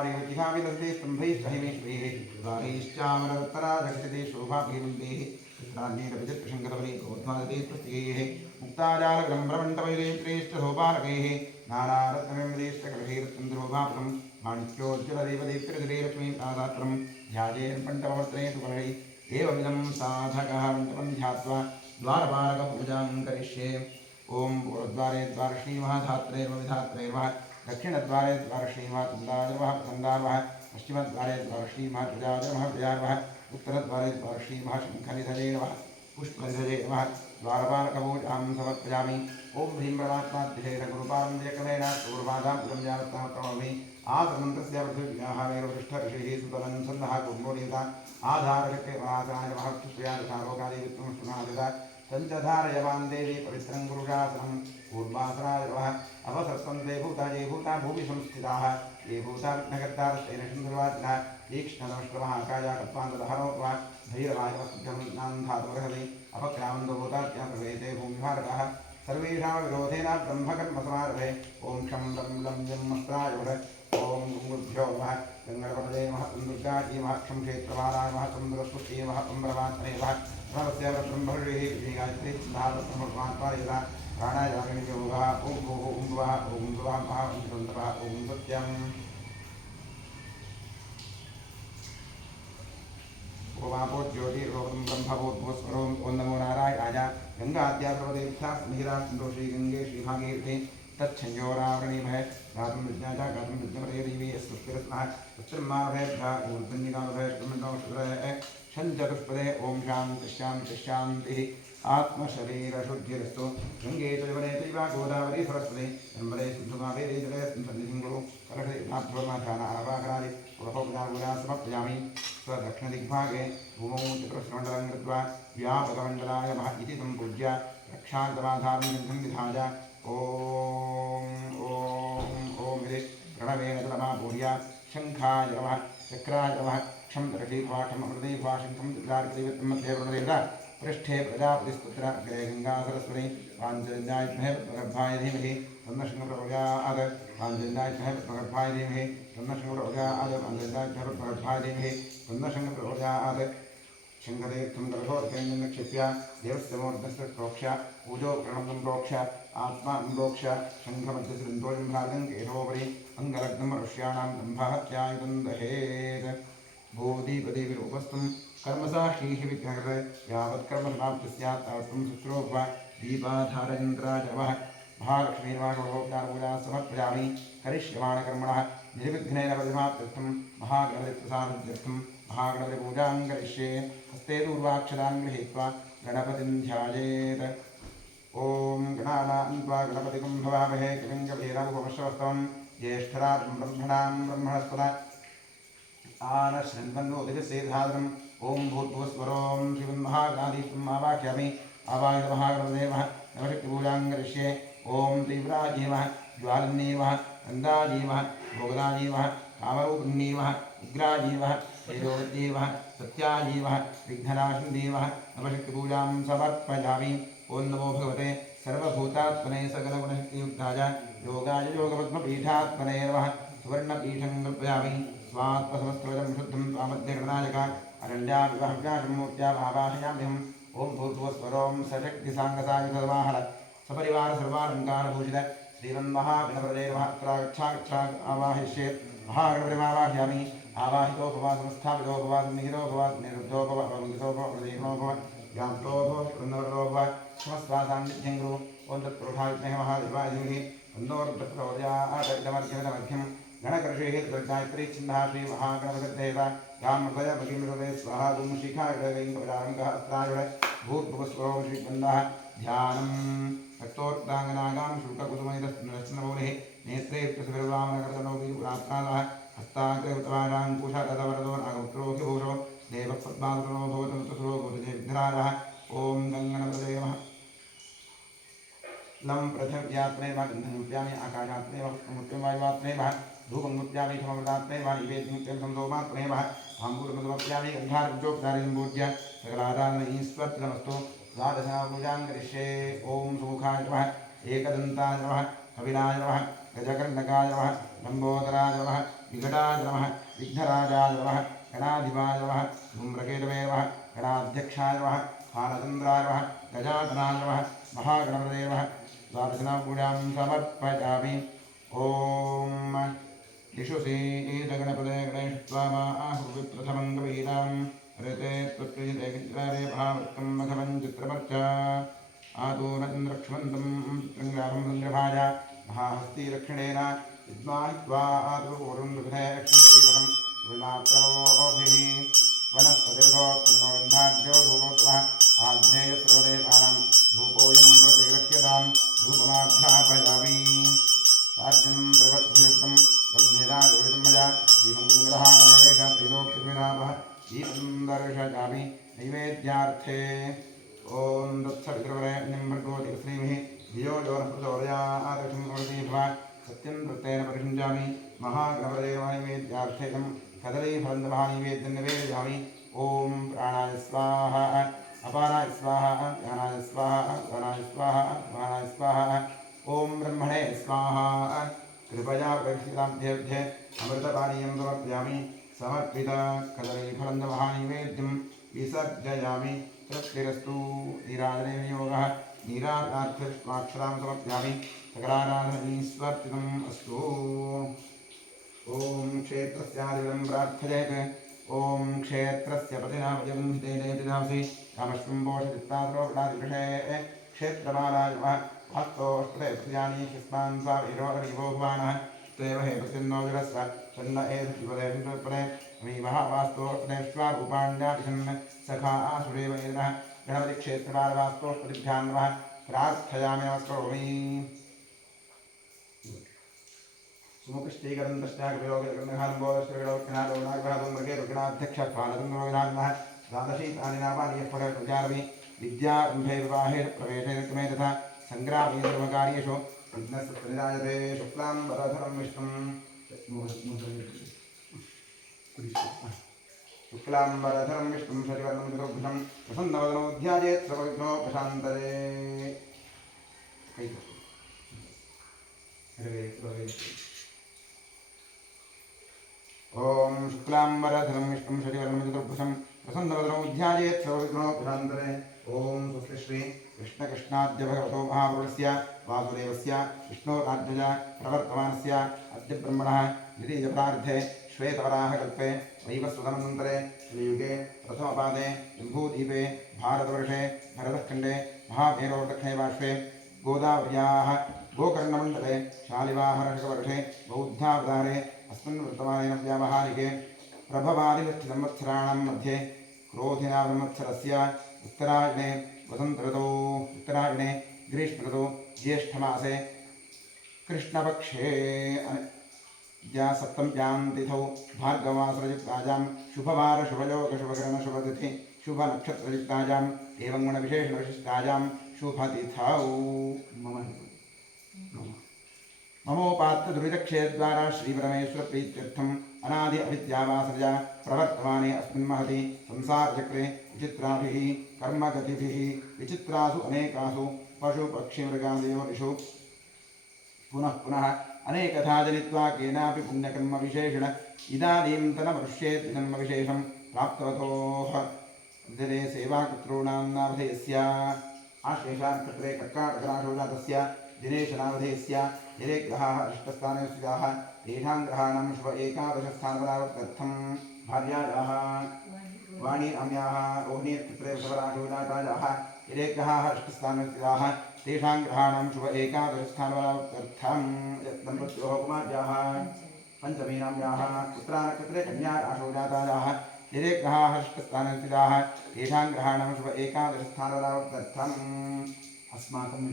द्वारेवतिहाविलसते स्तम्भैस्तहिमेश्वैः द्वारैश्चामरत्तरा रक्षते शोभाभिवन्देः चित्रान्येरविचित्रशङ्करवने गोध्वादते प्रत्ययैः मुक्ताजालविलम्ब्रमण्डवैरेत्रेश्च सोपालकैः नानारत्नविमलेश्चकलैरत्चन्द्रोभापुरं माणिक्योज्ज्वलदेवदेप्यहृदये लक्ष्मीपादात्रं ध्यायेर्पण्डववर्तने सुकलैः एवमिदं साधकः मण्डपं ध्यात्वा द्वारपालकपूजां करिष्ये। ओम पूर्वद्वारे द्वारश्रीमः धात्रेर्वविधात्रेर्वः दक्षिणद्वारे द्वारश्रीमः तुन्दार्वः प्रसन्दार्वः पश्चिमद्वारे द्वारश्रीमः प्रजार्वः प्रजार्वः उत्तरद्वारे द्वारश्रीमः शङ्खनिधये नमः पुष्पनिधये नमः द्वारपालकपूजां समर्पयामि। ओम ह्रीं परमात्माध्यक्षेणगुरुपारम्यक्रमेण पूर्वादां पुरं यावत्तामि आसमन्तस्य पृथिव्याः मेरुपृष्ठ ऋषिः सुतलं सन्नः कुर्मोदीता आधारशक्तिवासाय नमः क्षुप्रियादशारोगादेवित्वं शुनादिता संचधारयवान् देवी पवित्रं गुरुशासनं पूर्वासनाय नमः अपसर्पन्ते भूता ये भूता भूमि संस्थिताः ये भूता विघ्नकर्तारश्चैन सिन्धुर्वाचिनः तीक्ष्णदंष्ट्रमहाकाया कल्पान्तदहरोत्वा धैर्यवाय नमस्कृत्यमन्नान्धातुर्हरि अपक्रामन्दो भूतात्या प्रवेते भूमिभारतः सर्वेषां विरोधेन ब्रह्मकर्मसमारभे ॐ क्षं लं लं जन्मस्त्राय वद ॐ गुरुभ्यो नमः गङ्गणपतये नमः दुर्गायै नमः क्षं क्षेत्रपालाय नमः चन्द्रस्वत्यै नमः परमात्मने नमः नमस्य ब्रह्मर्षिः गायत्री सिद्धार्थब्रह्मपरमात्मा प्राणायामेन योगः ॐ भूः ॐ भुवः ॐ भुवः महा ॐ तन्तः ॐ सत्यम् ओमापो ज्योतिर्लोकं ब्रह्मभूतस्वरों ॐ नमो नारायणाय गंगाद्या सर्वदेवता स्मिरा सिन्धुश्री गंगे श्रीभागीरथे तच्छयोरावरणीमः गातुं विज्ञाता गातुं विज्ञमते देवी स्वस्तिरस्मः तच्छ्रमाभयभ्यः ऊर्ध्वन्निकाभयः षण्चतुष्पदे ॐ शान्तिः शान्तिः शान्तिः आत्मशरीरशुद्धिरस्तु गंगे चैवने चैव गोदावरी सरस्वती नर्मदे सिन्धुकावेरी जलेऽस्मिन् सन्निधिं कुरु कलशनाभाकरादि पुरहोपचारपूजा समर्पयामि। स्वदक्षिणदिग्भागे भूमौ चतुर्श्रमण्डलं कृत्वा व्यापकमण्डलाय नमः इति सम्पूज्य रक्षान्तमाधारं विधाय ॐ इति प्रणवेन तलमापूर्य शङ्खाय नमः चक्राय नमः क्षं दर्शेख्वाक्षम् अमृतेख्वाशङ्खं चित्रार्कदेवत्वं मध्ये प्रणवेन्द्र पृष्ठे प्रजापतिस्तुत्र अग्रे गङ्गा सरस्वती पाञ्चजन्यायुग्महे पद्मगर्भाय धीमहि तन्नशङ्करप्रभुजात् पाञ्चजन्यायुग्महे पद्मगर्भाय धीमहि तन्नशङ्करप्रभुजात् पाञ्चजन्यायुग्महे पद्मगर्भाय धीमहि तन्नशङ्करप्रभुजात् शङ्खतीर्थं कलशोदकेन निक्षिप्य देवस्य मूर्धस्य प्रोक्ष्य पूजोपकरणं प्रोक्ष्य आत्मा प्रोक्ष्य शङ्खमध्यसिन्दोजं भागं केशवोपरि अङ्गलग्नं ऋष्याणां दम्भहत्यायुधं दहेत् भूदीपदेविरूपस्थं कर्मसाक्षीः विघ्नकृते यावत्कर्मसमाप्तिः स्यात् तावत्त्वं शुश्रूषा दीपाधारयन्त्राजवः महालक्ष्मीर्वाणोपचारपूजा समर्पयामि। करिष्यमाणकर्मणः निर्विघ्नेन प्रतिमाप्त्यर्थं महागणपतिप्रसादार्थं महागणपतिपूजां करिष्ये। हस्ते दूर्वाक्षरां गृहीत्वा गणपतिं ध्यायेत्। ॐ गणानां त्वा गणपतिं भवामहे कविं कवीनामुपमश्रवस्तवं ज्येष्ठराजं ब्रह्मणां ब्रह्मणस्पदा आनशृण्वन्नोदितसेधादनम् ॐ भूर्भुवस्वरों श्रीमन्महागणाधीशम् आवाहयामि। आवाहित महागणपते नमः नवशक्तिपूजां करिष्ये। ॐ तीव्रायै नमः ज्वालिन्यै नमः नन्दायै नमः भोगदायै नमः कामरूपिण्यै नमः उग्रायै नमः तेजोवत्यै नमः सत्यायै नमः विघ्ननाशिन्यै नमः नवशक्तिपूजां समर्पयामि। ॐ नमो भगवते सर्वभूतात्मने सकलगुणशक्तियुक्ताय योगाय योगपद्मपीठात्मने नमः सुवर्णपीठं कल्पयामि। स्वात्मसमस्तवजं शुद्धं त्वामध्यगणनायक अरण्याविवाहव्यासमूर्त्या आवाहयाम्यहम्। ॐ भूर्भुवस्वरों सशक्तिसाङ्गसायुधसमाहर सपरिवार सर्वालङ्कारभूषित श्रीमन्महागणपतये नमः। अत्रागच्छागच्छा आवाहयिष्येत्। महागणपतिमावाहयामि। आवाहितो भव संस्थापितो भव निहितो भव निरुद्धो भव अवमुदितो भव प्रदीर्णो भव व्याप्तो भव कृन्नवरतो भव समस्वासान्निध्यं कुरु। ॐ तत्पुरुषाय विद्महे महादेवाय धीमहि तन्नो रुद्रः प्रचोदयात्। गणकर्षेः गायत्री छिन्दः श्री महागणपतिर्देव रामहृदय भगिमृते स्वाहा गुं शिखाय गङ्गपदारङ्गः अस्त्राय भूर्भुवस्वरों श्रीगन्धः ध्यानं रक्तोर्दाङ्गनागां शुल्ककुसुमनिरश्चनमौलिः नेत्रे प्रसविर्वामनकर्तनोऽभिपुरात्नादः हस्ताग्रहृतवाराङ्कुशरथवरदो नागपुत्रोऽखिभूषो देवः पद्मासनो भवतु सुरो भवति विघ्नराजः। ॐ गङ्गणपतये नमः। लं पृथिव्यात्मे वा गन्धमुद्यामे आकाशात्मे वा पुष्पमुद्यं वायुवात्मे वा धूपमुद्यामे सममृतात्मे वा निवेद्यमुद्यं संसोमात्मे वा भाम्बूरमधुमप्यामे गन्धार्जोपचारिं पूज्य सकलादानईश्वरमस्तु। द्वादशनामपूजां करिष्ये। ॐ सुमुखाय नमः एकदन्ताय नमः कपिलाय नमः गजकर्णकाय नमः लम्बोदराय नमः विघटाय नमः विघ्नराजाय नमः गणाधिपाय नमः धूम्रकेतवे नमः गणाध्यक्षाय नमः फालचन्द्राय नमः गजाननाय नमः महागणपतये नमः द्वादशनामपूजां समर्पयामि। ॐ इषुषीदगणपते गणेशत्वामाहुविप्रथमं कवीनां ऋते त्वत्प्रीते किञ्चरे भावृत्तं मघवं चित्रपर्च आदूरचन्द्रक्ष्मन्तं चित्रङ्गाभं चन्द्रभाज महाहस्तीदक्षिणेन विद्वाहित्वा आदुपूर्वं रक्षन्तीवनं विमात्रमोभिः वनस्पतिर्भोत्तन्नो धूपोत्तमः आग्नेयस्रोदेवानां धूपोऽयं प्रतिगृह्यतां धूपमाघ्रापयामि। राज्यं प्रवत्युक्तं वन्देदायोषितं मया दीपङ्ग्रहागणेश त्रैलोक्यविरामः दीपं दर्शयामि नैवेद्यार्थे। ॐ दत्सवितृवरेण्यं भर्गो दिवश्रीमिः धियो यो न प्रचोदयात् भव सत्यं दत्तेन परिषञ्जामि। महागणपतये नैवेद्यार्थेकं कदलीफलन्दफलं नैवेद्यं निवेदयामि। ॐ प्राणाय स्वाहा अपानाय स्वाहा ज्ञानाय स्वाहा प्राणाय स्वाहा प्राणाय स्वाहा। ॐ ब्रह्मणे स्वाहा कृपया प्रेक्षिताभ्यर्थे अमृतपानीयं समर्पयामि। समर्पित कदलीफलन्दफलनैवेद्यं विसर्जयामि। तृप्तिरस्तु। नीराजने वियोगः नीराजनार्थपुष्पाक्षरां समर्पयामि। सकलाराधनीस्वर्तितम् अस्तु। ॐ क्षेत्रस्यादिवं प्रार्थयेत्। ॐ क्षेत्रस्य प्रतिनामजगन्धितेनेतिदासि कामश्वं बोषचित्ताद्रोपणादिविषये क्षेत्रबालाय नमः। हस्तोष्टे प्रियाणि शिस्मान् स्वावीरोगरीवो भुवानः त्वेव हे प्रत्यन्नो जगस्व चन्न एतद्विपदे अमीवः वास्तोष्टेष्वारूपाण्यादिशन् सखा आसुरेव एनः गणपतिक्षेत्रबालवास्तोष्पतिभ्यां नमः प्रार्थयामि नमस्करोमि। सुमुखिष्ठीकरन्तश्चाग्रयोगनागनाध्यक्षपालचन्द्रोगनामः द्वादशीतानि नामानि यः विद्यारम्भे विवाहे प्रवेशे ऋतुमे तथा सङ्ग्रामे धर्मकार्येषु विघ्नस्य परिजायते। शुक्लाम्बरधरं विष्णुं शशिवर्णं चतुर्भुजं प्रसन्नवदनो ध्यायेत् सर्वविघ्नोपशान्तये। ॐ शुक्लाम्बरधरं विष्णुं शशिवर्णं चतुर्भुजं प्रसन्नवदनो ध्यायेत् सर्वविघ्नोपशान्तये। ॐ स्वस्ति श्री कृष्णकृष्णाद्य भगवतो महापुरुषस्य वासुदेवस्य विष्णोराज्ञया प्रवर्तमानस्य अद्य ब्रह्मणः द्वितीयप्रार्थे श्वेतवराहकल्पे वैवस्वतमन्वन्तरे श्रीयुगे प्रथमपादे जम्बूद्वीपे भारतवर्षे भरतखण्डे महामेरोदक्षिणे पार्श्वे गोदावर्याः गोकर्णमण्डले शालिवाहनवर्षे बौद्धावतारे अस्मिन् वर्तमानेन व्यावहारिके प्रभवादिनिष्ठिसंवत्सराणां मध्ये क्रोधिनामवत्सरस्य उत्तरायणे वसन्तऋतौ उत्तरायणे ग्रीष्मऋतौ ज्येष्ठमासे कृष्णपक्षे सप्तम्यां तिथौ भार्गवासरयुक्तायां शुभवार शुभयोग शुभकरण शुभतिथि शुभनक्षत्रयुक्तायां एवं गुणविशेषणविशिष्टायां शुभतिथौ ममोपात्तदुरितक्षेद्वारा श्रीपरमेश्वरप्रीत्यर्थम् अनादि अविद्यावासरया प्रवर्तमाने अस्मिन् महति संसारचक्रे विचित्राभिः कर्मगतिभिः विचित्रासु अनेकासु पशुपक्षिमृगादयोनिषु पुनः पुनः अनेकथा जनित्वा केनापि पुण्यकर्मविशेषेण इदानीन्तनमनुष्येत् जन्मविशेषं प्राप्तवतोः दिने सेवाकर्तॄणां नामधेयस्य आश्लेषानक्षत्रे कर्काटकराशोजातस्य दिनेशनामधेयस्य ये ग्रहाः अष्टस्थाने स्थिताः तेषां ग्रहाणां शुभ एकादशस्थानपरावर्त्यर्थं भार्यायाः वाणीनाम्याः रोहिणीनक्षत्रे वृषभराशोजातायाः ये ग्रहाः अष्टस्थाने स्थिताः तेषां ग्रहाणां शुभ एकादशस्थानपरावर्त्यर्थं दम्पत्योः कुमार्याः पञ्चमीनाम्याः उत्तरानक्षत्रे कन्याराशोजातायाः ये ग्रहाः अष्टस्थाने स्थिताः तेषां ग्रहाणां शुभ एकादशस्थानपरावर्त्यर्थम् अस्माकं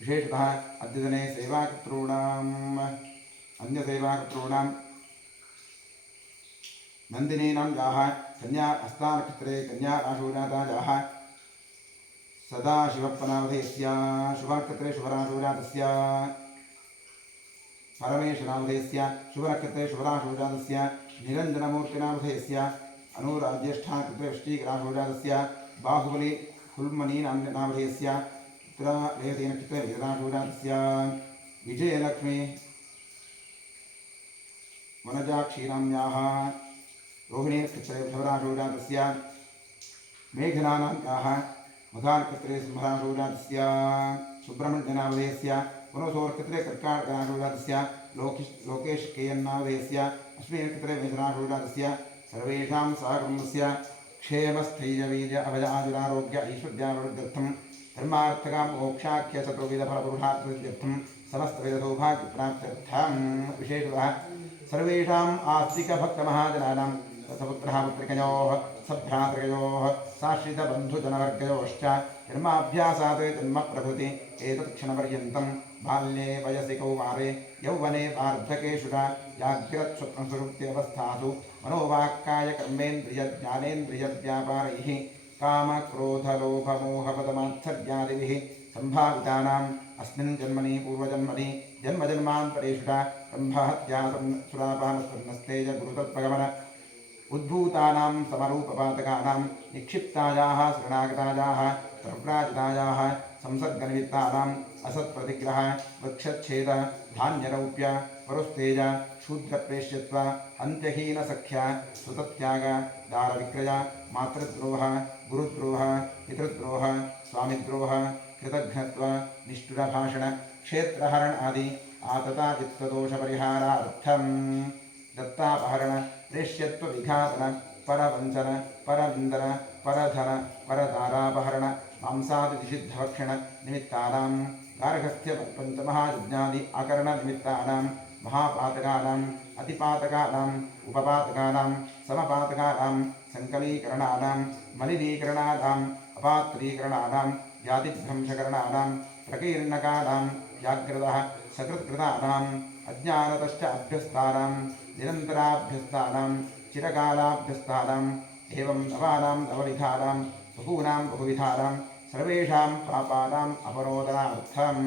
विशेषतः अद्यतने सेवाकर्तॄणाम् अन्यसेवाकर्तॄणां नन्दिनीनां याः कन्या हस्तानक्षत्रे कन्याराशोजातायाः सदाशिवप्पनामधेयस्य शुभनक्षत्रे शुभराशोजातस्य परमेशनामधेयस्य शुभनक्षत्रे शुभराशोजातस्य निरञ्जनमूर्तिनामधेयस्य अनुराज्येष्ठानक्षत्रे वृश्चिकराशोजातस्य बाहुबली हुल्मनीनामधेयस्य रेवती नक्षत्रे विजयराशोजातस्य विजयलक्ष्मी वनजाक्षीराम्याः रोहिणीक्षत्रे वृषभराशोजातस्य मेघनानाम्याः मघानक्षत्रे सिंहराशोजातस्य सुब्रह्मण्यनामधेयस्य पुनसोर्क्षत्रे कर्काटकराशोजातस्य लोकेशकेयन्नामधेयस्य अश्विनक्षत्रे मेघनाशोजातस्य सर्वेषां सहकुटुम्बस्य क्षेमस्थैर्यवीर्य अभयाजुरारोग्य ऐश्वर्यावृद्ध्यर्थं धर्मार्थकां मोक्षाख्य चतुर्विधफलपुरुषार्थसिद्ध्यर्थं समस्तविधसौभाग्यप्राप्त्यर्थं विशेषतः सर्वेषाम् आस्तिकभक्तमहाजनानां सपुत्रः पुत्रिकयोः सभ्रातृकयोः साश्रितबन्धुजनवर्गयोश्च जन्माभ्यासात् जन्मप्रभृति एतत्क्षणपर्यन्तं बाल्ये वयसि कौमारे यौवने वार्धकेषु जाग्रत्स्वप्नसुषुप्त्यवस्थासु मनोवाक्कायकर्मेन्द्रियज्ञानेन्द्रियव्यापारैः कामक्रोधलोभमोहपदमात्सर्यादिभिः सम्भावितानाम् अस्मिन् जन्मनि पूर्वजन्मनि जन्मजन्मान्तरेषु ब्रह्महत्या सुरापानस्वर्णस्तेज गुरुतत्त्वगमन उद्भूतानां समरूपपातकानां निक्षिप्तायाः शरणागतायाः प्रव्राजितायाः संसर्गनिमित्तानाम् असत्प्रतिग्रह वृक्षच्छेद धान्यरौप्य परुस्तेज शूद्रप्रेष्यत्व अन्त्यहीनसख्य सुतत्याग दारविक्रय मातृद्रोह गुरुद्रोह पितृद्रोह स्वामिद्रोह कृतघ्नत्व निष्ठुरभाषण क्षेत्रहरण आदि आतताचित्तदोषपरिहारार्थं दत्तापहरण प्रेष्यत्व विघातन परवंचन परनिंदन परधन परदारापहरण मांसादिनिषिद्धभक्षण निमित्तानां गार्हस्थ्य पंचमहायज्ञादि आकरण निमित्तानां महापातकानां अतिपातकानां उपपातकानां समपातकानां संकलीकरणानां मलिनीकरणानां अपात्रीकरणानां जातिभ्रंशकरणानां प्रकीर्णकानां जाग्रतः सकृत्कृतानां अज्ञानतश्च अभ्यस्तानां निरन्तराभ्यस्तानां चिरकालाभ्यस्तानां एवं नवानां नवविधानां बहूनां बहुविधानां सर्वेषां पापानाम् अपरोधनार्थं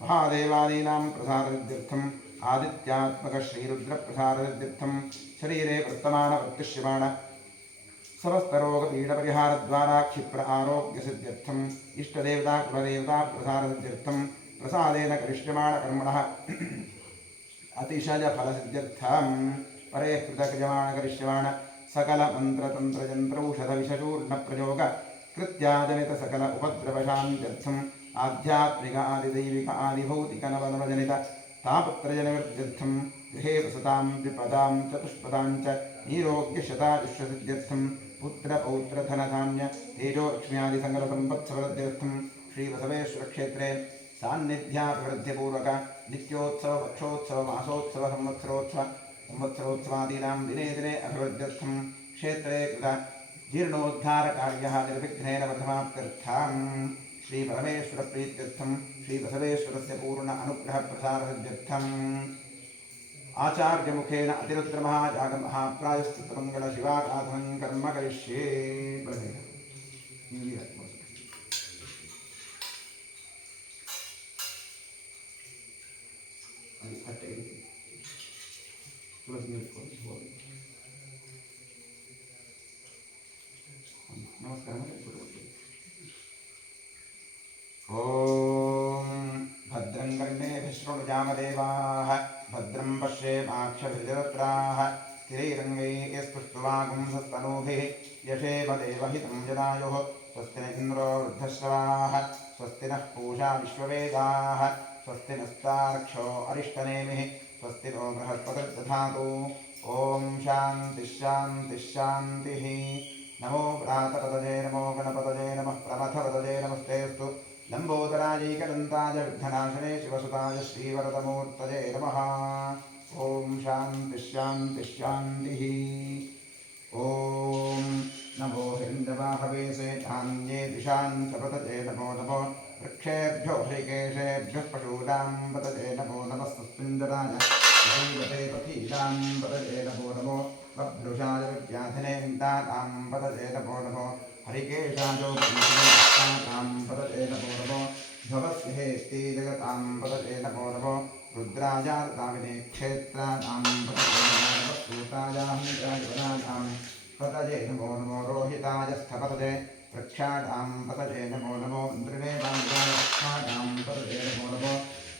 महादेवादीनां प्रसादसिद्ध्यर्थम् आदित्यात्मकश्रीरुद्रप्रसादसिद्ध्यर्थं शरीरे वर्तमानवर्तिष्यमाण समस्तरोगपीडपरिहारद्वारा क्षिप्र आरोग्यसिद्ध्यर्थम् इष्टदेवता कुलदेवता प्रसादसिद्ध्यर्थं प्रसादेन करिष्यमाणकर्मणः अतिशयफलसिद्ध्यर्थं परे कृतक्रियमाणकरिष्यमाण सकलमन्त्रतन्त्रयन्त्रौषधविषचूर्णप्रयोग कृत्याजनितसकल उपद्रवशान्त्यर्थम् आध्यात्मिक आदिदैविक आदिभौतिकनवनवजनित तापत्रयनिवृत्त्यर्थं गृहे वसतां द्विपदां चतुष्पदां च नीरोग्यशतायुष्यसिद्ध्यर्थं पुत्रपौत्रधनधान्य तेजोलक्ष्म्यादिसङ्गलसम्पत्सवृद्ध्यर्थं श्रीबसवेश्वरक्षेत्रे सान्निध्याभिवृद्धिपूर्वक नित्योत्सव पक्षोत्सव मासोत्सव संवत्सरोत्सवादीनां दिने दिने अभिवृद्ध्यर्थं क्षेत्रे कृत जीर्णोद्धारकार्यः निर्विघ्नेन वर्धमाप्त्यर्थं श्रीपरमेश्वरप्रीत्यर्थं श्रीबसवेश्वरस्य पूर्ण अनुग्रहप्रसादसिद्ध्यर्थम् आचार्यमुखेन अतिरुद्रमहायागमहाप्रायश्चित्तमङ्गलशिवाराधनं कर्म करिष्ये। नमस्कार। ओम भद्रं कर्णेभिः शृणुयामदेवाः भद्रं पश्येमाक्षभिर्जत्राः स्थिरैरङ्गैः स्पृष्ट्वागुंसस्तनूभिः यशेमदेवहितं जदायुः स्वस्ति न इन्द्रो वृद्धश्रवाः स्वस्ति नः पूषा विश्ववेदाः स्वस्ति नस्तार्क्ष्यो अरिष्टनेमिः स्वस्ति नो बृहस्पतिर्दधातु। ॐ शान्तिः शान्तिः शान्तिः। नमो व्रातपतये नमो गणपतये नमः प्रमथपतये नमस्तेऽस्तु लम्बोदरायैकदन्ताय विघ्ननाशने शिवसुताय श्रीवरदमूर्तये नमः। ॐ शान्तिः शान्तिः शान्तिः। ॐ नमो हिरण्यवाहवेशे धान्ये दिशान् सपतये नमो नमो वृक्षेभ्यो हरिकेशेभ्यः पशूनां पतये नमो नमः सुस्मिञ्जराय दैवते पथीनां पतये नमो नमो बभ्रुषाय विद्याधिनेन्तानां पतये नमो नमो हरिकेशायो नां पतये नमो नमो भवस्य हेस्ति जगतां पतये नमो नमो रुद्राजातामिने क्षेत्राणां पतये नमो नमः सूतायाहंत्राजवनानां पतये नमो नमो रोहिताय स्थपतये वृक्षाणां पतये नमो नमो इन्द्रिणेवाङ्गां पतये नमो नमो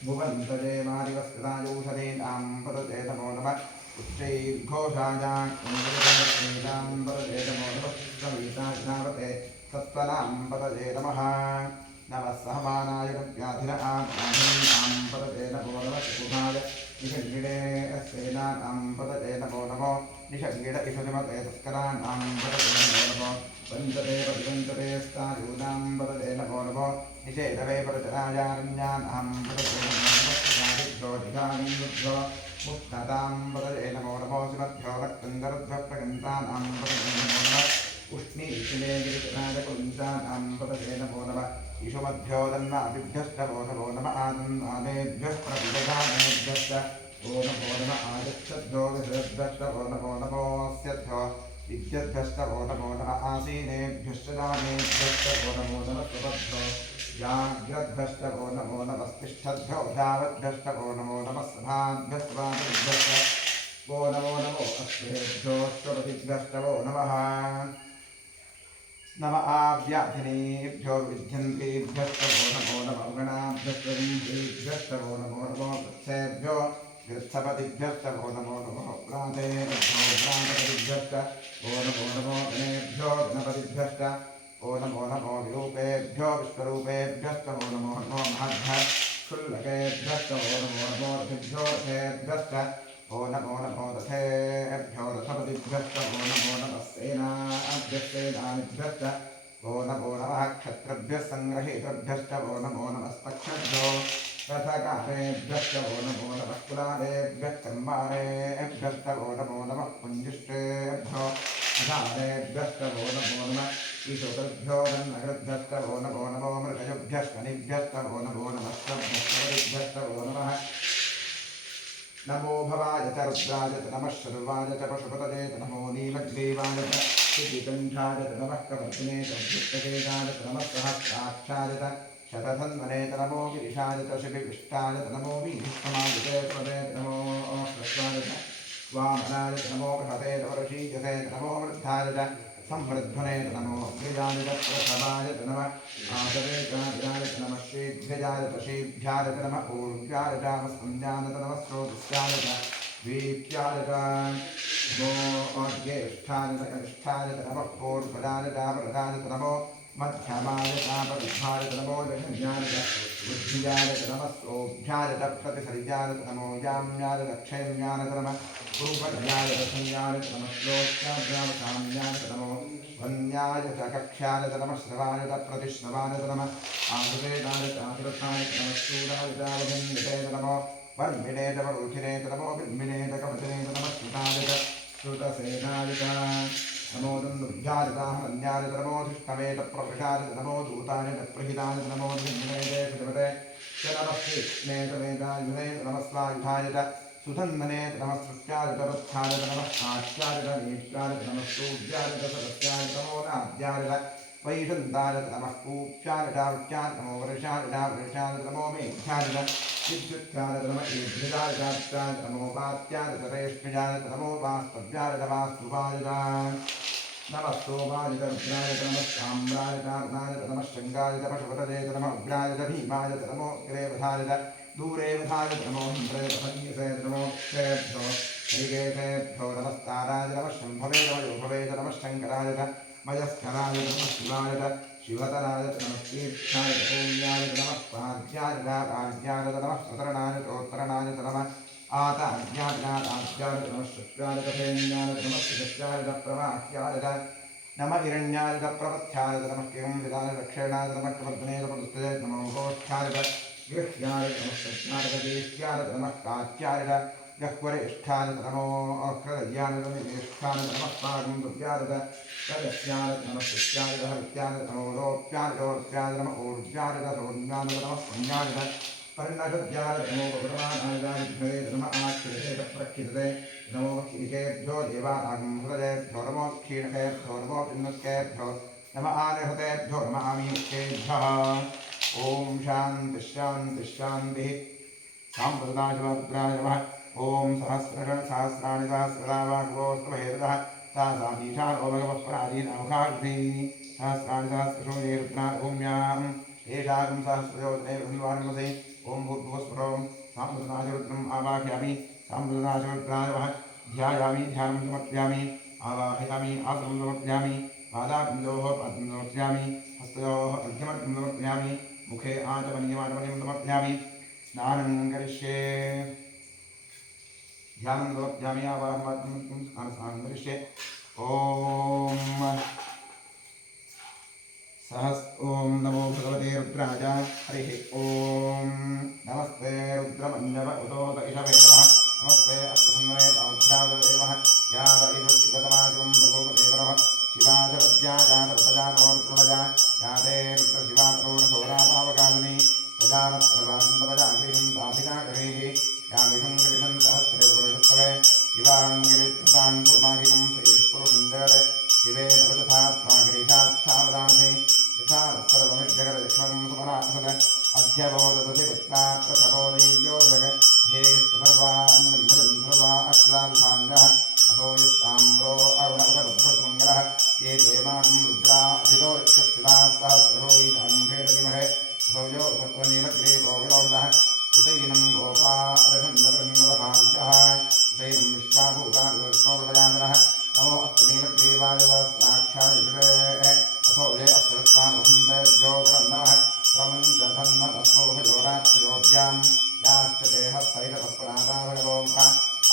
भुवन्तये मारिवस्कृतायूषधीनां पतये नमो नमः उच्चैर्घोषायां इन्द्रदेवतेनां वदते नमो नमः सविताज्ञावते सत्त्वनां वदते नमः नमः सहमानाय व्याधिनां वदते नमो नमः सुकुमाय निषङ्गिणे सेनानां वदते नमो नमो निषङ्गिण इषुनिमते तस्कराणां वदते नमो नमो वन्दते प्रतिवन्दते स्तायूनां वदते नमो नमो निषेधवे प्रचरायारण्यानां वदते नमो नमः स्नादिभ्यो धियानिभ्यो मुक्तां वदते नमो नमो शिवभ्यो वक्तन्दरभ्यः प्रगन्तानां वदते नमो नमः उष्णीशिले गिरिजनायकुञ्जानां वदते नमो नमः ईशुमभ्यो दन्नादिभ्यश्च वो नमो नमः आनन्दानेभ्यः प्रतिदधानेभ्यश्च वो नमो नमः आदित्यभ्यो विषयभ्यश्च वो नमो नमोऽस्यभ्यो विद्यभ्यश्च वो नमो नमः आसीनेभ्यश्च दानेभ्यश्च वो नमो नमः स्वभ्यो जाग्रद्भ्यश्च वो नमो नमस्तिष्ठद्भ्यो धावद्भ्यश्च वो नमो नमः सभाभ्यस्वादिभ्यश्च वो नमो नमो अश्वेभ्योऽश्वपतिभ्यश्च वो नमः नम आव्याधिनेभ्यो विध्यन्तेभ्यश्च वो नमो नमः गणाभ्यश्च विन्देभ्यश्च वो नमो नमो वृत्सेभ्यो गृत्सपतिभ्यश्च वो नमो नमः प्रातेभ्यो प्रातपतिभ्यश्च वो नमो नमो गणेभ्यो गणपतिभ्यश्च वो नमो नमो विरूपेभ्यो विश्वरूपेभ्यश्च वो नमो नमो महद्भ्यः क्षुल्लकेभ्यश्च वो नमो नमो रथिभ्यो रथेभ्यश्च वो नमो नमो रथेभ्यो रथपतिभ्यश्च वो नमो नमः सेनाभ्यश्च वो नमो नमः क्षत्रभ्यः सङ्ग्रहेतृभ्यश्च वो नमो नमस्तक्षभ्यो रथकारेभ्यश्च वो नमो नमः कुलालेभ्यः कर्मारेभ्यश्च वो नमो नमः पुञ्जिष्टेभ्यो अधारेभ्यश्च वो नमो नमः ईशोतभ्यो दन्नकृभ्यश्च वो नमो नमो मृगजुभ्यश्च वो नमो नमः श्रभ्यश्च वो नमः नमो भवाय च रुद्राय च नमः शर्वाय च पशुपतये च नमो नीलग्रीवाय च श्रीकण्ठाय च नमः कवर्तिने च वृत्तकेशाय च नमः सहस्राक्षाय च शतधन्वने च नमो गिरिशाय च शिबिविष्टाय च नमो वीहिष्ठमाय च त्वदे च नमो कृष्णाय च वामनाय च नमो बृहते च वरषीयसे च नमो वृद्धाय च संवृद्धने च नमो गिरिजाय च प्रसभाय च नमः आसवेकाय च नमः शीघ्रजाय च शीभ्याय च नमः ऊर्व्याय च नमस्कन्द्याय च नमः स्रोतस्याय च वीत्याय च नमो ज्येष्ठाय च कनिष्ठाय च नमः पूर्वजाय च वरदाय च नमो मध्यमाय च परिद्धाय च नमो जघन्याय च बुद्धिजाय च नमः सोऽभ्याय च प्रतिसर्याय च नमो याम्याय च क्षेम्याय च नमः रूपज्ञाय च संज्ञाय च नमः श्लोक्याभ्यामसाम्याय च नमो वन्याय च कक्ष्याय च नमः श्रवाय च प्रतिश्रवाय च नमः आहुवेदाय च आहुरथाय च नमः शूराय च वजन्विते च नमो वर्मिणे च वरूथिने च नमो बिन्मिने च कवचने च नमः श्रुताय च श्रुतसेनाय च नमो दन्दुभ्याय च हन्याय च नमो धिष्ठवे च प्रवृषाय च नमो दूताय च प्रहिताय च नमो निर्मिणे च शिवते च नमः कृष्णे च वेदायुधे च नमः स्वायुधाय च सुधन्वने च नमः सृष्ट्याय च वत्थाय च नमः साक्ष्याय च नीत्याय च नमः सूर्याय च सदस्याय च नमो नाद्याय च वैषन्ताय च नमः कूप्याय च वृत्याय च नमो वर्षाय च वर्षाय च नमो मेघ्याय च विद्युत्याय च नमः ईभ्यजाय च नमो वात्याय च रेष्म्याय च नमो वास्तव्याय च वास्तुवाय च नमः सोमाय च रुद्राय च नमः साम्राय च अर्णाय च नमः शृङ्गाय च पशुपतये च नमः उग्राय च भीमाय च नमो ग्रेवधाय च दूरेवधाय च नमो हिन्द्राय च हन्यसे च नमो क्षेभ्यो हरिकेशेभ्यो नमस्ताराय च नमः शम्भवे च योभवे च नमः शङ्कराय च मयस्कराय च नमः शिवाय च शिवतराय च नमः तीर्थाय च पूज्याय च नमः पाद्याय च राज्याय च नमः सतरणाय च उत्तरणाय च नमः आताज्ञाय च राज्याय च नमः शुक्राय च सैन्याय च नमः सुदस्याय च प्रवाह्याय च नमः हिरण्याय च प्रपथ्याय च नमः किंविदाय च दक्षिणाय च नमः कवर्धने च प्रदुष्टये च नमः घोष्ठाय च गृह्याय च नमः कृष्णाय च देश्याय च नमः कात्याय च जह्वरेष्ठाय च नमो हृदयाय च निष्ठाय च नमः पागुन्दुभ्याय च तदस्याय च नमः शुक्याय च हरित्याय च नमो रोप्याय च वर्प्याय च नमः ऊर्जाय च रोन्याय च नमः पुण्याय च पर्णशद्याय च नमो भगवानाय च विद्महे च नमः आक्षिते च प्रक्षिते नमो क्षीकेभ्यो देवानागं हृदयेभ्यो नमो क्षीणकेभ्यो नमो पिन्नकेभ्यो नमः आर्हतेभ्यो नमः आमीमुखेभ्यः ॐ शान्तिः शान्तिः शान्तिः साम्प्रदाय नमः ॐ सहस्रगण सहस्राणि सहस्रदावाहवोऽस्तभेदः तासामीशान ओमगमः पराधीनामुखाग्नि सहस्राणि सहस्रशो ये रुद्रा भूम्याम् एषागं सहस्रयोजने बृहन्वान्मसे ॐ भूर्भुवस्फुटं साम्प्रदाय रुद्रम् आवाहयामि साम्प्रदाय रुद्राय नमः ध्यायामि ध्यानं समर्पयामि आवाहयामि आसनं समर्पयामि पादाबिन्दोः पादं समर्पयामि हस्तयोः अर्घ्यमर्घ्यं समर्पयामि मुखे आचमनीयमाचमनीयं समर्पयामि स्नानं करिष्ये ध्यानं समर्पयामि आवाहयामि स्नानं करिष्ये ॐ ॐ नमो भगवते रुद्राय हरिः ॐ नमस्ते रुद्रमन्यव उदोत इषवे नमः नमस्ते अस्तसन्वने पावध्यावदे नमः याद इव शिवतमाजं भगवते नमः शिवाजवद्याजातवतजा नमोरुद्रवजा याते रुद्रशिवाकरोणसोरापावगामिनी प्रजानस्त्रवासन्तवजा गृहन्ताभिजागरेः यामिषं गृहं सहस्रे पुरुषत्तवे शिवाङ्गिरित्रतां कुर्माहिकं श्रीस्पुरुषं जगत् शिवे नवदधात्मा गिरीशाच्छावदांसि यथा सर्वमिज्जगदक्ष्मं सुमनासद अध्यबोधदधि पुत्रा प्रथबोधैव्यो जग हे सर्वान्नभजन् सर्वा अक्षरान्धाङ्गः अथो यस्ताम्रो अरुणवदरुद्रसुमङ्गलः ये देवानं रुद्रा अभितो यक्षशिलाः सहस्रहोयितं भेदयिमहे अथो यो सत्त्वनीलग्रीवो विलोहितः उदैनं गोपा अरहन्नवरन्नवहार्यः उदैनं विश्वाभूतादिवस्वोर्वयानः नमो अस्तनीलग्रीवाय साक्षात् अथो ये अप्सरस्वान् वसन्तज्योतिरन्नवः प्रमुञ्चधन्मतस्मोभयोराक्षयोभ्यां याश्चते हस्तैरतस्पराताभगवोमुखा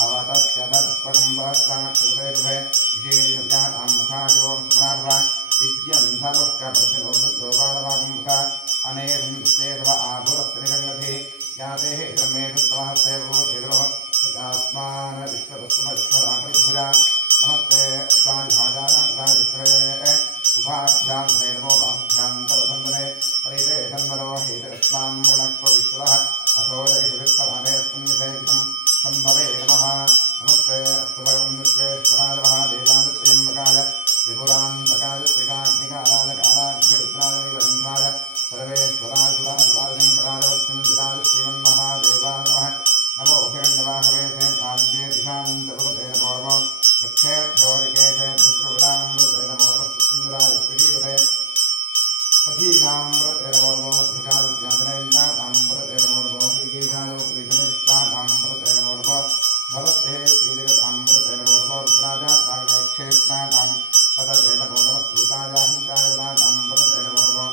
अवतस्यतस्पगं सहस्राक्षरते विशेषिसज्ञातां मुखायों स्मराभवा विद्यन्धलोक्यप्रतिरोधोपालवागमुखा अनेकं दुस्तेषव आधुरस्त्रिजङ्गधे याते धर्मेषु तमहस्ते भूतेद्रोः सजास्मान् विश्वतस्मविश्वदापरिभुजा नमस्ते अस्ताभिभाजानां उभाभ्यां नमो बाभ्यान्तरधन्दने परिते धन्वनो हेतरस्मां मृणक्व विश्वतः अथो जयशुभिस्तरामेऽस्मिन्निषेवितं शम्भवे नमः नमस्ते अस्तु भगवन् विश्वेश्वराय महादेवाय त्रिपुरान्तकाय त्रिकाग्निकालाय कालाग्निरुद्राय नीलकण्ठाय सर्वेश्वराय सुराय वत्सञ्जिताय श्रीमन्महादेवाय नमः नमो हिरण्यवाहवे सेतान्ये दिशान्तपुरुते नमो रक्षेभ्यो ऋकेशेभ्युत्रविरामृते नमो सुन्दराय श्रीवते पथीनामृते नमो भृगाविद्याधनेन्द्रातामृते नमो ऋकेशाय विघ्निष्टातामृते नमो भवते श्रीजगतामृते नमो रुद्राजाताग्ने क्षेत्राणां पदते नमो सूतायाहंताय वनातामृते नमो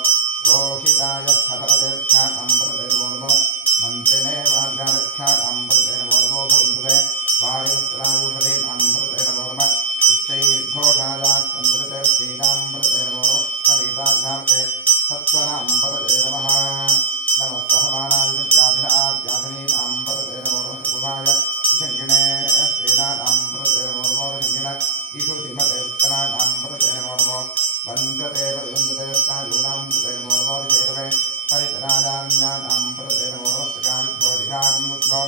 रोहिताय स्थतपदेक्षातामृते नमो मन्त्रिणे वाग्दारक्षातामृते नमो भुवन्धुते वायुस्त्रायुपदे नामृते नमो नमः उच्चैर्घोषायात्मृते श्रीनामृते नमो नमः सविताघाते सत्त्वनामृते नमः नमः सहमानाय व्याधिराव्याधिनी नामृते नमो नमः कुमाय विशङ्गिणे श्रीनामृते नमो नमः विशङ्गिण ईशुतिमते उत्कराणामृते नमो नमः वन्दते वन्दते स्नायूनामृते नमो नमः विजयरवे परितराजान्यानामृते नमो नमः सकाविद्भोधिहामृते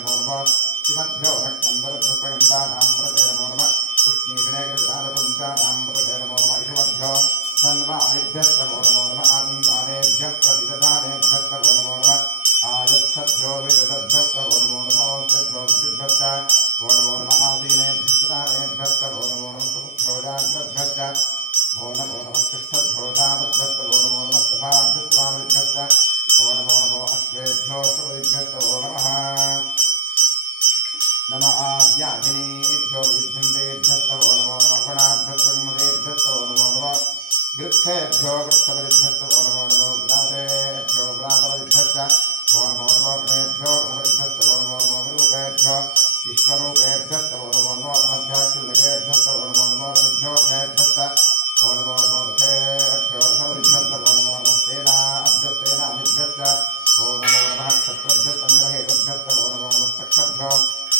नमो नमः शिवभ्यो रक्तन्दरध्वस्पयन्तानामृते नमो नमः उष्णीगणे कृतारपुञ्चानामृते नमो नमः इषुमभ्यो धन्वादिभ्यस्तमो नमो नमः आदिन्वानेभ्यः प्रतिदधानेभ्यस्तमो नमो नमः आयच्छद्भ्यो विदधद्भ्यस्तमो नमो नमः सिद्धो विद्युद्भ्यश्च वो नमो नमः आसीनेभ्यस्तदानेभ्यस्तमो नमो नमः सुपुत्रो जाग्रद्भ्यश्च वो नमो नमः तिष्ठद्भ्यो धावद्भ्यस्तमो नमो नमः सभाभ्यस्वामिभ्यश्च वो नमो नमः अश्वेभ्यो श्रुवदिभ्यस्तमो नमः नम आव्याधिनेभ्यो विद्यन्तेभ्यस्तवो नमो नमः फणाभ्यस्तमदेभ्यस्तवो नमो नमः गृच्छेभ्यो गृच्छवदिभ्यस्तवो नमो नमः व्रातेभ्यो व्रातवदिभ्यश्च वो नमो नमः गणेभ्यो गणपतिभ्यस्तवो नमो नमः विरूपेभ्यो विश्वरूपेभ्यस्तवो नमो नमः महद्भ्याक्षुल्लकेभ्यस्तवो नमो नमः रथभ्योऽर्थेभ्यश्च वो नमो नमो रथेभ्यो रथवदिभ्यस्तवो नमो नमः सेनाभ्यस्तेनाभिभ्यश्च वो नमो नमः क्षत्रभ्यस्सङ्ग्रहेभ्यस्तवो नमो नमः सक्षभ्यो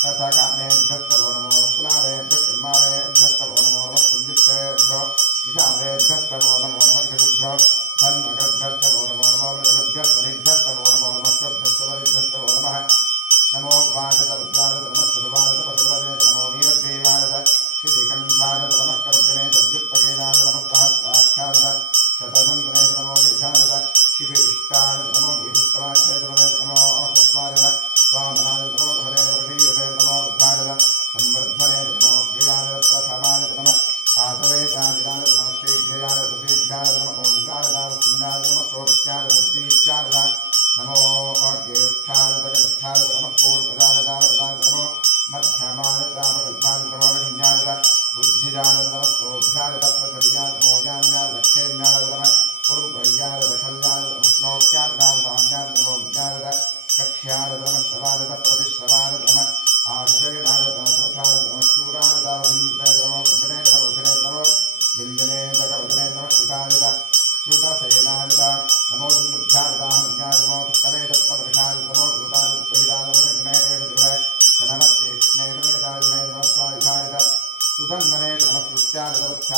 तथाकामेभ्यस्तवो नमो नमः कुलारेभ्यस्तमारेभ्यस्तवो नमो नमः कुञ्जित्तेभ्यो निशामेभ्यस्तवो नमो नमः ऋषुभ्यो धन्वकृद्भ्यस्तवो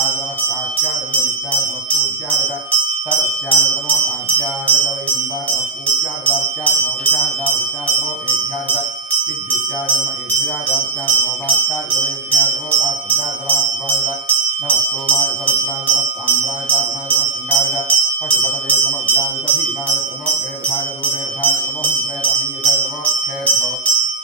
नमस्कार्याय नमस्कार नमस्सूर्याय सरस्याय नमो आद्याय वै सुंदरकूप्याय नमोर्षाय नमो एभ्याय विद्युत्याय नम एभ्याय नमो वाच्याय नमो वास्याय नमः सोमाय रुद्राय नमः ताम्राय नमः शृंगाराय पशुपतये नमः उग्राय भीमाय नमो ग्रेवधाय दूरेवधाय नमो हंत्रेय नमो खेभ्यो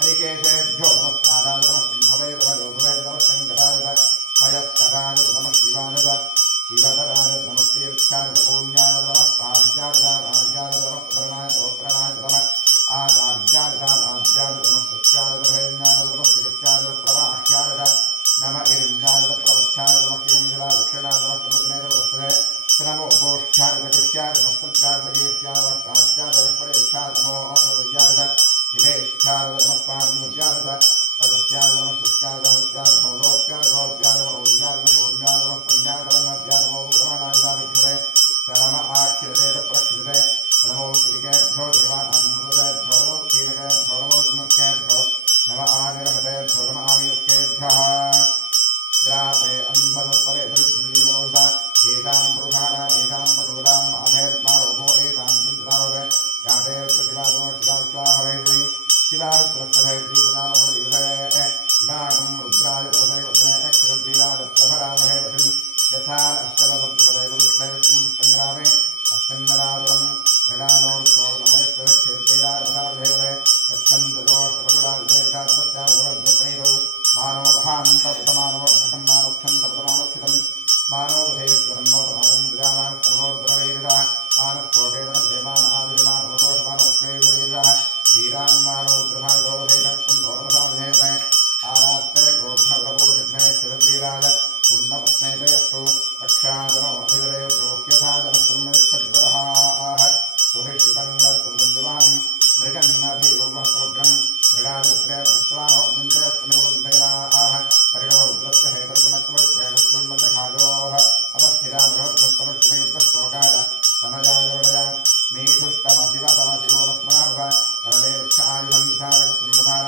हरिकेशेभ्यो नमस्काराय नमः शंभवे नमः योधवे नमः शंकराय मयस्कराय नमः शिवाय शिवधराय नमः तीर्थाय पुण्याय नमः पार्याय आर्याय नमः प्रणाय प्रणाय नमः आचार्याय आद्याय नमः सत्याय नमः नमः श्रीकृत्याय प्रवाह्याय नमः इरिन्द्राय प्रवत्याय नमः किंजलाय दक्षिणाय नमः कमलने नमः नमो गोष्ठ्याय नमस्त्याय नमस्त्याय नमस्त्याय नमस्कार्याय परेष्ठाय नमो असुरयाय निवेष्ठ्याय नमः पार्वत्याय तदस्याय नमः शुक्याय हत्याय नमो लोक्याय लोक्याय नमो ओज्याय नमः सोम्याय नमः पुण्याय नमः नमो भगवानाय विक्षरे नमः आक्षिरे प्रक्षिरे नमो किरिकेभ्यो देवानादिमुदेभ्यो नमो कीलकेभ्यो नमो मुख्येभ्यो नमः आनिर्हतेभ्यो नमः आयुक्तेभ्यः ग्रापे अंधस्परे दृढनीलोदा एतां पुरुषाणाम् एतां पटूनाम् अभेद्मारोगो एतां चिन्तावदे याते प्रतिपादो शिवाश्वाहवेश्वरी शिवारुद्रस्तभैश्रीतनामवदिवदे इमागं रुद्राय भवते वदने अक्षरद्वीराजप्रभरामहे वशं यथा अश्वमसद्विपदैवं सङ्ग्रामे अस्मिन्नरादुरं मृणानोर्तो नमयस्तक्षेत्रीराजधादेवरे यच्छन्तजोष्टपटुराजदेवतात्मस्यामवर्धप्रणीरौ मानोभान्तपुतमानवर्धकं मानोक्षन्तपुतमानोक्षितं मानोभेश्वरन्मोतमानं विजामानः सर्वोद्रवैरिरः मानस्तोकेतनदेवान आदिमानवकोशमानवस्मेश्वरीरः श्रीरान्मानोद्रभागोभैरक्तन्तोरमसामहेते आरात्ते गोभ्रवपूर्वविघ्ने क्षरद्वीराज सुन्दमस्मेतयस्तु रक्षाजनो अधिवरे प्रोह्यथा जनश्रमच्छद्वरहाः सुहिष्टुतङ्गस्तुन्दुवानं मृगन्नभिगोमस्तवग्रं मृगादित्रयदृष्ट्वानो निन्दयस्तनिवन्तेनाः परिणो रुद्रस्य हेतर्गुणत्वरित्रेणस्तुन्मध्यखाजोः अवस्थिरा बृहत्तस्तनुष्टुमेत्तश्लोकाय समजायवडया मेधुष्टमशिवतमशिवो नस्मनाभ परमे वृक्षायुधं विधारकत्रिमधार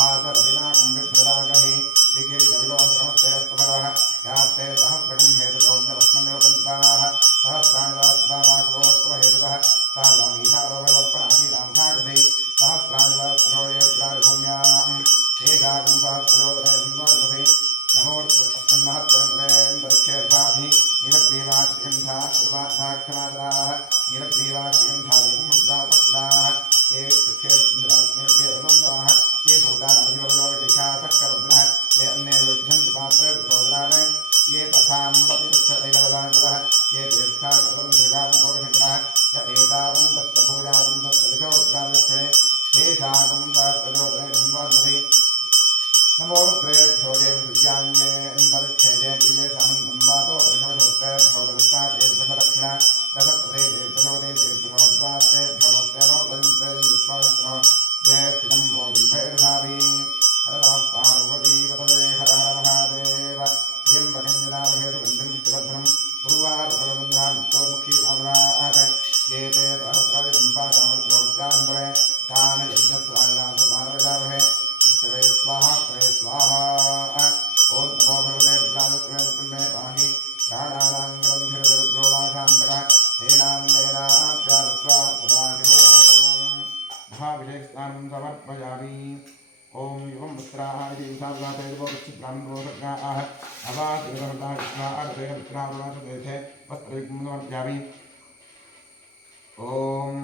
आचरविनाकं विभ्रदागहि विकिरितविलोकनमस्तेऽस्तुभवः यास्ते सहस्रकं हेतुरोऽन्यवस्मन्योपन्ताः सहस्राङ्गास्तावाकुवोऽस्तुभहेतुतः तावामीशारोपणातीरामुखागधि सहस्राङ्गास्त्रोयेग्राभूम्यां शेषाकं सहस्रयोदने सुन्वार्पधि नमोर्पस्तन्नहत्यरन्त्रेन्दर्क्षेर्वाभि नीलग्रीवाश्रिगन्धा सर्वार्थाक्षमादराः नीलग्रीवाश्रिगन्धादिमुद्रापश्राः ये नीलग्रीवनोन्द्राः ये भूतानमधिवलोकशिखासक्कवद्रः ये अन्ये विभ्यन्ति पात्रे रुद्रोदराः ये पथाम्बतिरक्षतैलवदाञ्जलः ये तीर्थार्पदंसृगान्तोषिग्रः य एतावन्तस्तभूजागुंसस्तदिशो रुद्रादिष्ठे शेषागुं सहस्रजोदने धन्वाद्मभि नमो रुद्रेभ्यो देवविद्यान्येन्दर्क्षेजे बीजेशामन्वातो परिशोषोस्तेभ्यो ददस्ताचेर्दशदक्षिणा दशप्रदेशेभ्यो नमस्तेनो वदन्तेन्दुष्मास्तनो ज्येष्ठितं भोजिम्भैर्धावी हर नमः पार्वतीपतये हर हर महादेव त्र्यम्बकं यदामहे सुगन्धिं विष्णुवर्धनं उर्वारुकबन्धान्चोर्मुखी अमरात् ये ते सहस्रादिसम्पादमर्त्योक्तान्तरे तान् यज्ञस्वामिनाथमानवजामहे नमः स्वाहा स्वाहा ओं नमो भगवते रुद्राय पाहि प्राणानां ग्रन्थिरुद्रो वाशान्तकः तेनान्येनाभ्यास्वा सदाशिवो महाभिषेकस्नानं समर्पयामि ओं युवं वस्त्रादि उषाव्यातेजोक्षिप्रान्वोदग्राः अवातिगतमताविष्णार्धयमित्रावणाशदेशे वस्त्रयुग्मं समर्पयामि ओं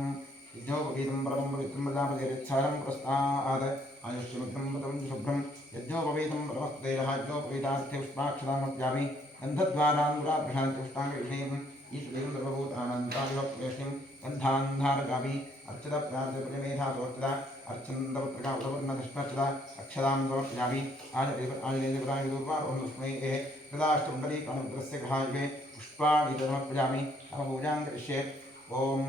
यज्ञोपवीतं परमं पवित्रं प्रजापतिरिच्छारं प्रस्तात् आयुष्यमित्रं पदं शुभ्रं यज्ञोपवीतं परमस्तेजः यज्ञोपवीतार्थे पुष्पाक्षरामर्पयामि गन्धद्वारान्धुराभ्रशान्तिष्टाङ्गविषयम् ईश्वरीं सर्वभूतानन्दाविभक्तिवेष्टिं गन्धान्धारकामि अर्चितप्रार्थप्रजमेधासवर्तिता अर्चन्दपत्रिका उदवर्णकृष्णर्चिता अक्षदां समर्पयामि आजनेन्द्रपदायुर्वारोहं कृताष्टकुण्डलीकानुद्रस्य ग्रहायुगे पुष्पाणि समर्पयामि अवपूजां करिष्ये ॐ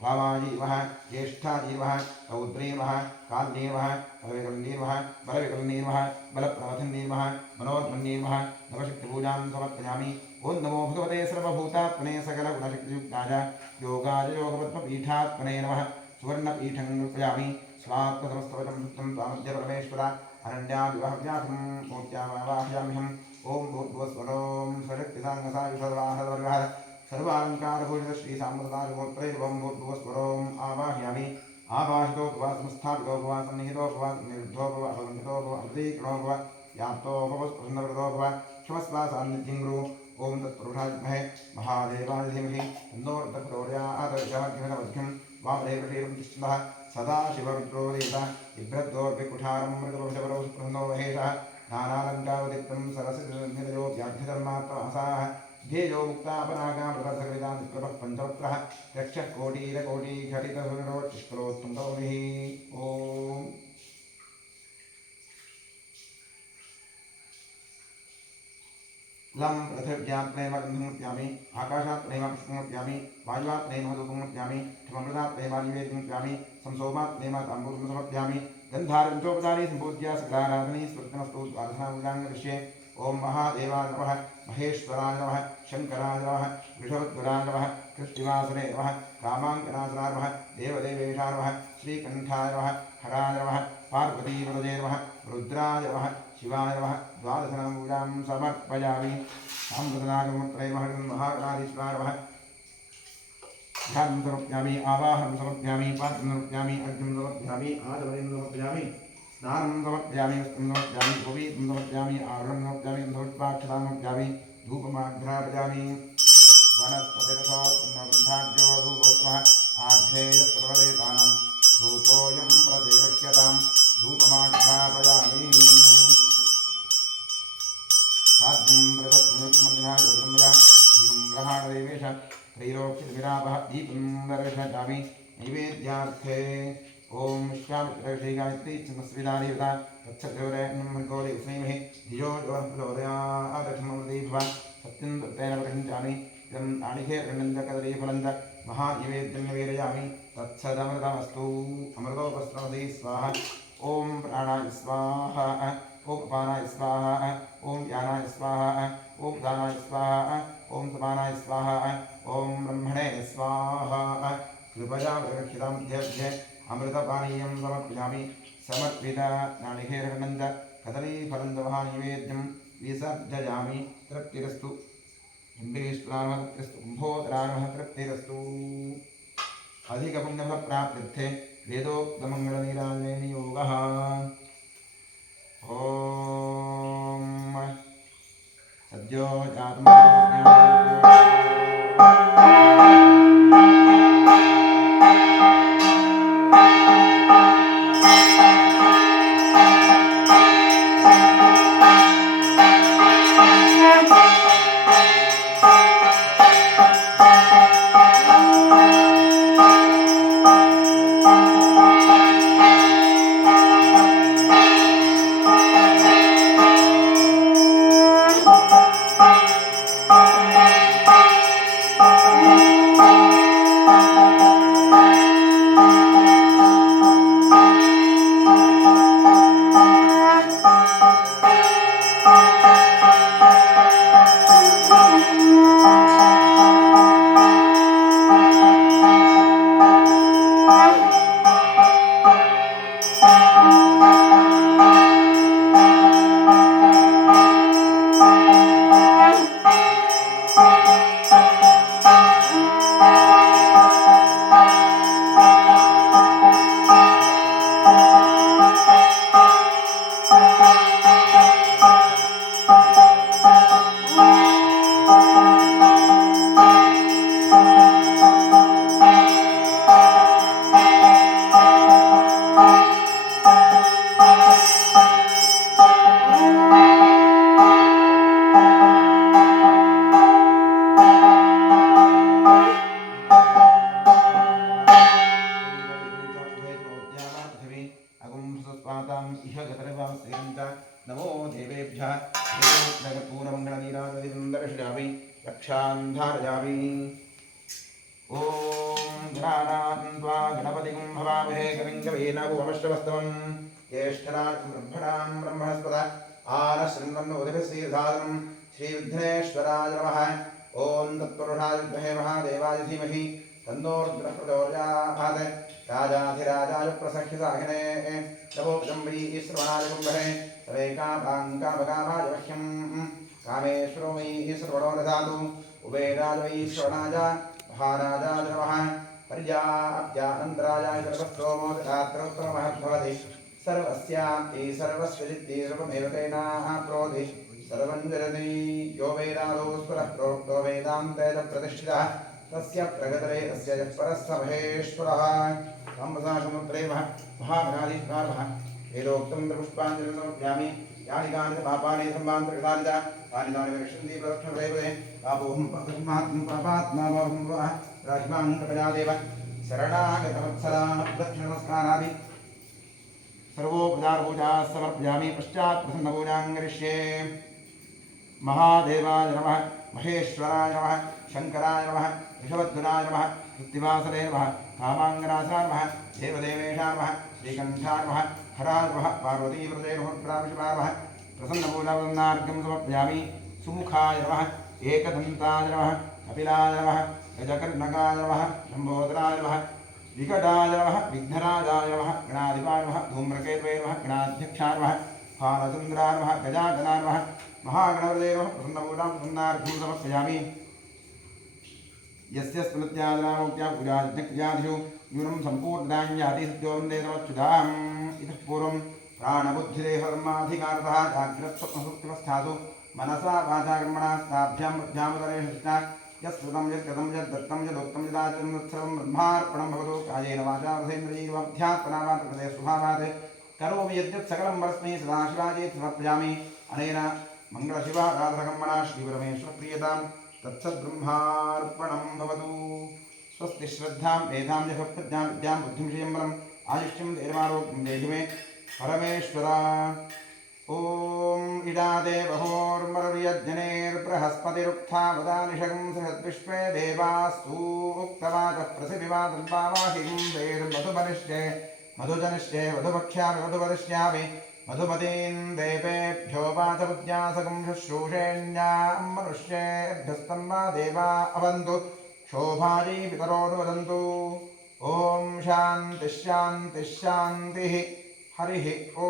वामाजीवः ज्येष्ठाजीवः रौद्रीवः काल्येवः बलविकलनीर्वः बलविकलनीर्वः बलप्रवथन्नीर्वः मनोन्मन्नीर्वः नवशक्तिपूजां समर्पयामि ओं नमो भगवते सर्वभूतात्मने सकलगुणशक्तियुक्ताय योगाय योगपद्मपीठात्मने नमः सुवर्णपीठं समर्पयामि स्वात्मसमस्तवचं त्वामद्य परमेश्वर अरण्यादिवहव्यासं मूर्त्यावाहयाम्यहं ओम भूर्भुवस्वरों स्वशक्तिसाङ्गसायुषर्वाहवर्गः सर्वालङ्कारभूषित श्रीसाम्प्रदायगोत्रेर्वं भूर्भुवस्वरों आवाहयामि आवाहितो भव संस्थापितो भव सन्निहितो भव निर्धो भव असंहितो भव अवतीर्णो भव याप्तो भव प्रसन्नवृतो भव क्षमस्व सान्निध्यं गुरु ओम तत्पुरुषाय विद्महे महादेवाय धीमहि तन्नो रुद्रः प्रचोदयात् यमग्निमध्यं वामदेवशीलं तिष्ठतः सदा शिवरुद्रोदेत बिभ्रद्दोर्भिकुठारं मृगवंशपरो सुप्रसन्नो महेशः नानालङ्कावदित्तं सरसिजो व्याघ्रधर्मात्मसाः ध्येयो मुक्तापरागामृतसकलितानिप्रभः पञ्चवक्त्रः यक्षः कोटिरकोटिघटितसुररोचिष्करोत्तुङ्गौनिः ॐ लं पृथिव्यात्मेव गन्धमुद्यामि आकाशात्मेव पुष्पमुद्यामि वायुवात्मेव धूपमुद्यामि क्षममृतात्मेव निवेद्यमुद्यामि संसोमात्मेव ताम्बूलं समर्पयामि गन्धारञ्चोपचारी सम्पूज्य सकलाराधनी स्वर्गमस्तु द्वादशाङ्गविषये ओम महादेवाय नमः महेश्वराय नमः शंकराय नमः वृषभद्वराय नमः कृष्णवासने नमः कामाङ्कनाशनाय नमः देवदेवेशाय नमः श्रीकण्ठाय नमः हराय नमः पार्वतीपतये नमः रुद्राय नमः शिवाय नमः द्वादशनामूलां समर्पयामि साम्प्रदायगोत्रे महाकालीश्वराय नमः ध्यानं समर्पयामि आवाहनं समर्पयामि पात्रं समर्पयामि अर्घ्यं समर्पयामि आचमनीं समर्पयामि स्नानं समर्पयामि वस्त्रं समर्पयामि उपवीतं समर्पयामि आवरणं समर्पयामि गन्धपुष्पाक्षतां समर्पयामि धूपमाघ्रापयामि वनस्पतिरसोत्पन्नगन्धाढ्यो धूपोत्तमः आघ्रेयः धूपोऽयं प्रतिगृह्यतां धूपमाघ्रापयामि साध्यं प्रदत्तमुक्तिमन्दिना ज्योतिर्मया दीपं ग्रहाणदेवेश त्रैलोक्यविरापः दीपं दर्शयामि नैवेद्यार्थे ओम श्यामश्री गायत्री चन्द्रस्विदादेवता तत्सद्योरेन्मर्गोरे स्नेमहे धियो यो प्रचोदयादक्षमदेव सत्यं तत्तेन प्रकञ्चामि इदं ताणिखे रण्यन्दकदलीफलञ्च महानिवेद्यं निवेदयामि तत्सदमृतमस्तु अमृतोपस्रवदे स्वाहा ओम प्राणाय स्वाहा ओम अपानाय स्वाहा ओम ज्ञानाय स्वाहा ओम दानाय स्वाहा ओम समानाय स्वाहा ओम ब्रह्मणे स्वाहा कृपया रक्षितां देव्ये अमृतपानीयं समर्पयामि समर्पिता नारिकेलगन्ध कदलीफलन्दवहानिवेद्यं विसर्जयामि तृप्तिरस्तु इन्द्रेश्वरानः तृप्तिरस्तु कुम्भोदरानः तृप्तिरस्तु अधिकपुण्यफलप्राप्त्यर्थे वेदोक्तमङ्गलनीराजनयोगः ॐ सद्यो जातं नमो देवेभ्यः जगत्पूर्णमङ्गलनीराजदिवन्दर्शयामि रक्षान्धारयामि ॐ गणानान्त्वा गणपतिं भवामहे कविं कवीन भुवमष्टमस्तमं ज्येष्ठराजं ब्रह्मणां ब्रह्मणस्पद आनशृण्वन्नोदिभिः श्रीविघ्नेश्वराय नमः ॐ तत्पुरुषाय विद्महे महादेवाय धीमहि तन्नो रुद्रः प्रचोदयात् राजाधिराजाय प्रसह्यसाहिने नमो जम्बी श्रवणाय कुम्भे तवेकापाङ्कापकामाय मह्यं कामेश्वरो मयि सर्वणो ददातु उभयराज वै श्रवणाय महाराजाय नमः पर्याप्त्यानन्तराय सर्वस्तोमो ददात्रोत्तममहद्भवति सर्वस्याप्ति सर्वस्य सिद्धि सर्वमेव तेनाप्नोति सर्वं जरति यो वेदादोस्वरः प्रोक्तो वेदान्ते च प्रतिष्ठितः तस्य प्रगतरे तस्य च परस्य महेश्वरः साम्बसासमुद्रे महागणाधीश्वरः वेदोक्तं पुष्पाञ्जलिं समर्पयामि यानि कानि च पापानि सम्मान्तर्गतानि च तानि तानि विनश्यन्ति प्रदक्षिणदेवते पापोऽहं पापसम्मात्मं पापात्मा मोहं वः राजमां प्रजादेव शरणागतवत्सला दक्षिणनमस्कारादि सर्वोपचारपूजा समर्पयामि पश्चात् प्रसन्नपूजां करिष्ये महादेवाय नमः महेश्वराय नमः शंकराय नमः ऋषभध्वजाय नमः कृत्तिवासरे नमः कामाङ्गनाशाय नमः देवदेवेशाय नमः श्रीकण्ठाय नमः हराय नमः पार्वतीव्रते नमः नमः प्रसन्नपूजावन्नार्घ्यं समर्पयामि सुमुखाय नमः एकदन्ताय नमः कपिलाय नमः गजकर्णकाय नमः लम्बोदराय नमः विकटाय नमः विघ्नराजाय नमः गणाधिपाय नमः धूम्रकेतवे नमः गणाध्यक्षाय नमः फालचन्द्राय नमः गजाननाय नमः महागणपतये नमः प्रसन्नपूजां प्रसन्नार्घ्यं समर्पयामि यस्य स्मृत्यादनामोक्त्या पूजादिषु न्यूनं सम्पूर्णां याति सद्यो वन्दे नमच्युताम् इतः पूर्वं प्राणबुद्धिदेहधर्माधिकारतः जाग्रत्स्वप्नसुप्तिवस्थासु मनसा वाचा कर्मणा स्ताभ्यां मध्यामुदरेषु यस्कृतं यद्गतं यद्दत्तं यदोक्तं यदाचरं तत्सर्वं ब्रह्मार्पणं भवतु कायेन वाचा रसेन्द्रियैर्वाध्यात्मना वा प्रकृते स्वभावात् करोमि यद्यत् सकलं परस्मै सदाशिवाय समर्पयामि अनेन मङ्गलशिवाराधनकर्मणा श्रीपरमेश्वरप्रियतां तत्सद्ब्रह्मार्पणं भवतु स्वस्ति श्रद्धां मेधां यशप्रज्ञां विद्यां बुद्धिं श्रियं बलम् आयुष्यं धैर्यमारोग्यं देहि मे परमेश्वरा ॐ इडादेवहोर्मरुयज्जनेर्बृहस्पतिरुक्था वदानिषगं सहद्विश्वे देवास्तु उक्तवाचः प्रसिद्धिवादल्पावाहिं वेर्मधुपनिष्ये मधुजनिष्ये मधुभक्ष्यामि मधुपदिष्यामि मधुपतीन् देवेभ्यो वाचबुद्ध्यासकं शुश्रूषेण्यां मनुष्येभ्यस्तम्मा देवा अवन्तु शोभायै पितरोनु वदन्तु ॐ शान्तिः शान्तिः शान्तिः हरिः ॐ